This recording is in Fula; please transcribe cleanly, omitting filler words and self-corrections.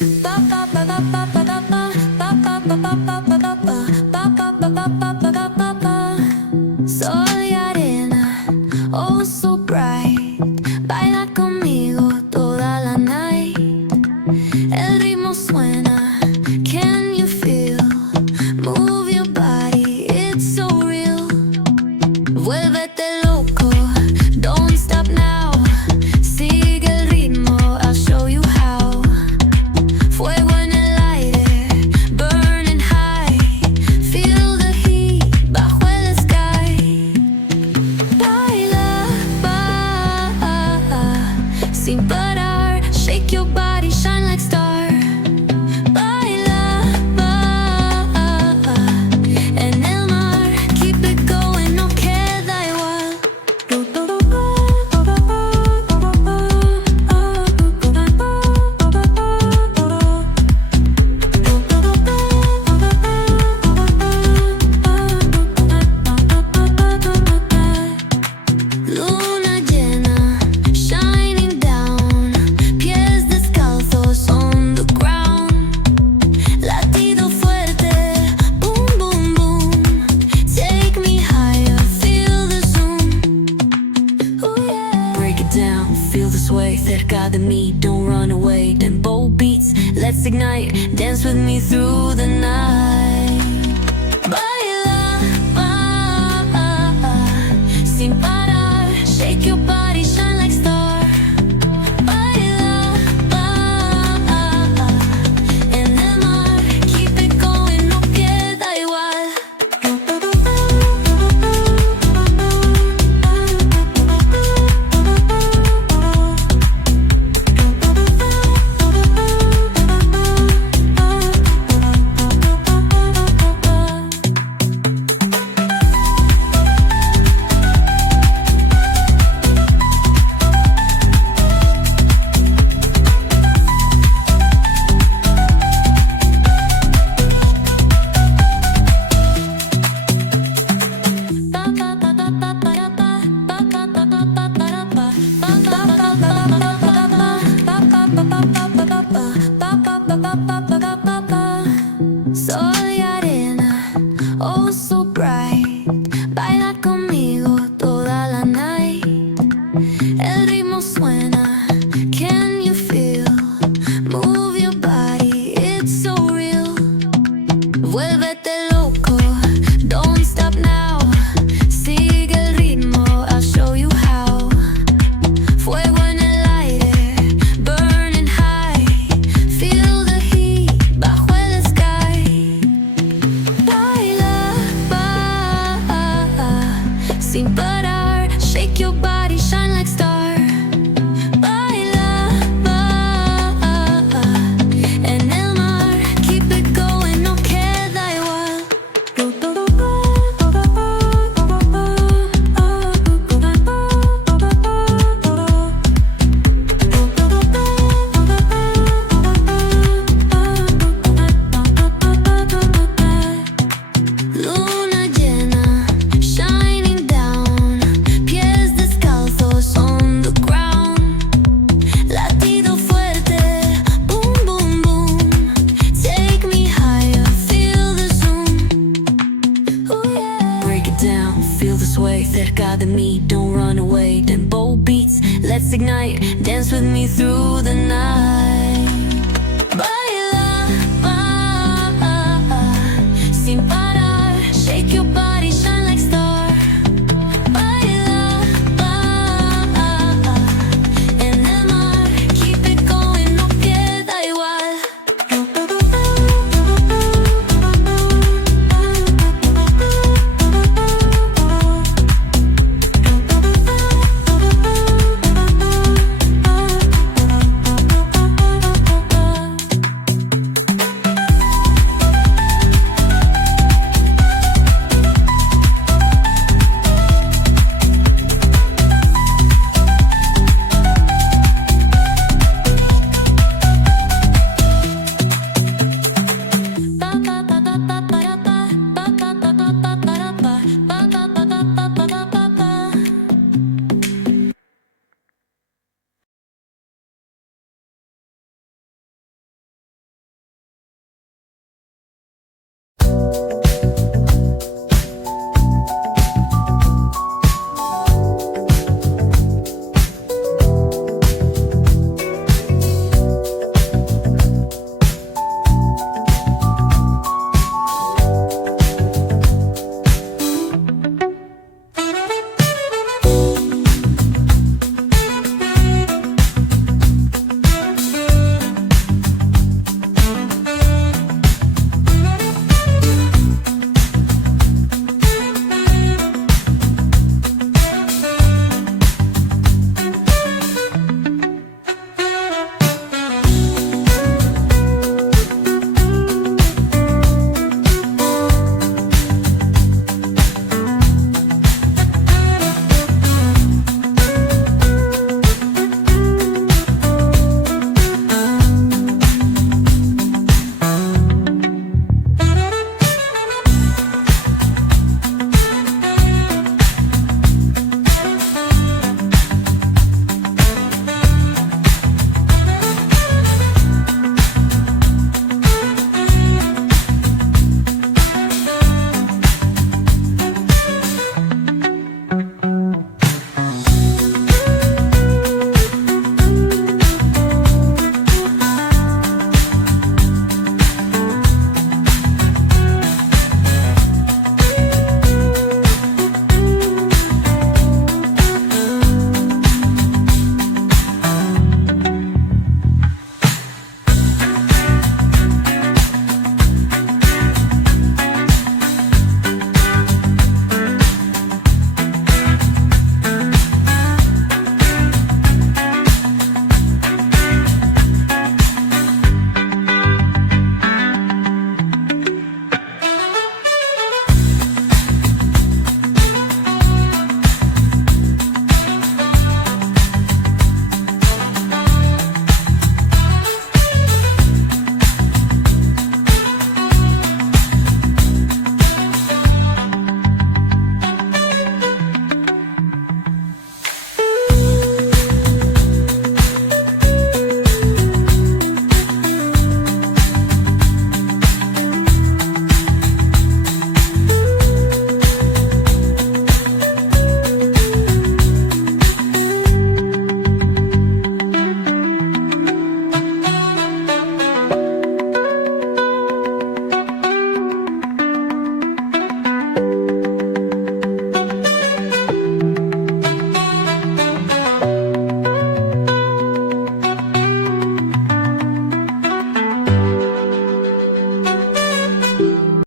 Soy arena, oh so bright. Baila conmigo toda la night. El ritmo suena, can you feel? Move your body, it's so real. Vuélvete loco, don't stop now. Sigue el ritmo, I'll show you how. Fuego en el aire, burning high. Feel the heat bajo el sky. Baila, sin parar. Shake your body, shine like star. Baila, en el mar. Keep it going, no queda igual. Luna llena, shining down. Pies descalzos on the ground. Latido fuerte, boom, boom, boom. Take me higher, feel the zoom. Ooh, yeah. Break it down, feel the sway. Cerca de mí, don't run away. Tempo beats, let's ignite. Dance with me through the night. Baila, sin parar. Shake your body, shine like star. Baila, en el mar. Keep it going, no queda igual.